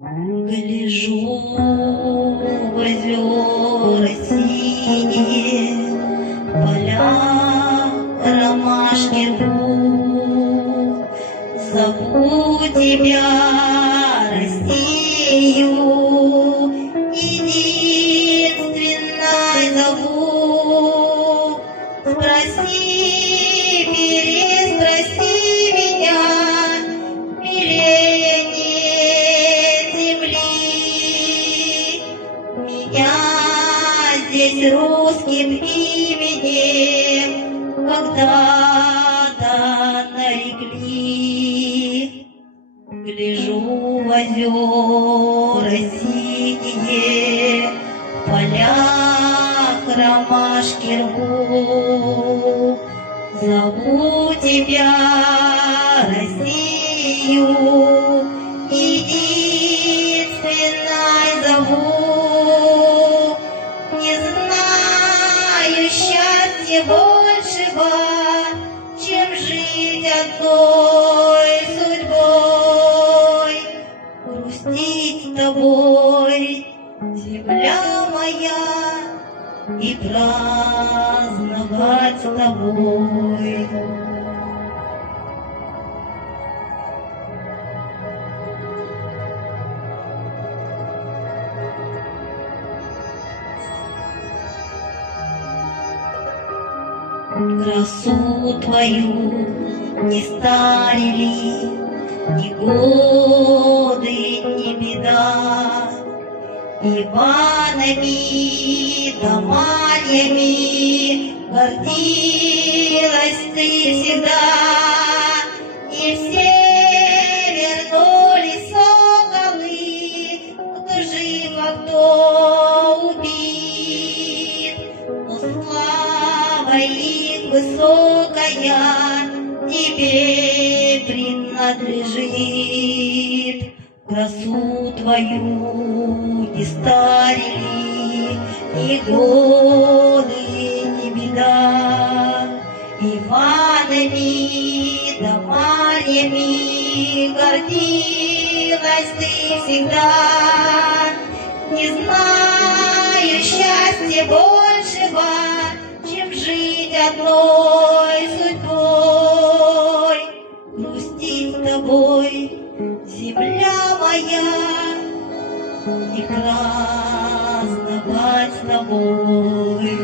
Гляжу в озера синие, поля ромашки рву. Зову тебя, Россию, единственной зову. Спроси, переспроси меня, милее нет земли. Меня здесь русским именем когда-то нарекли. Гляжу в озера синие, в полях ромашки рву. Зову тебя, Россию, единственной зову. Не знаю счастья большего, чем жить одной судьбой. Грустить с тобой, земля моя, и праздновать с тобой. Красу твою не старили ни годы, ни беда. Иванами, Таманьями гордилась ты всегда. И все вернулись соколы, кто жив, а кто убит. Но слава их высокая тебе принадлежит. Красу твою не старили ни годы, ни беда. Иванами, Тамарьями гордилась ты всегда. Не знаю счастья большего, чем жить одной судьбой. Грустить с тобой, земля моя, и праздновать с тобой.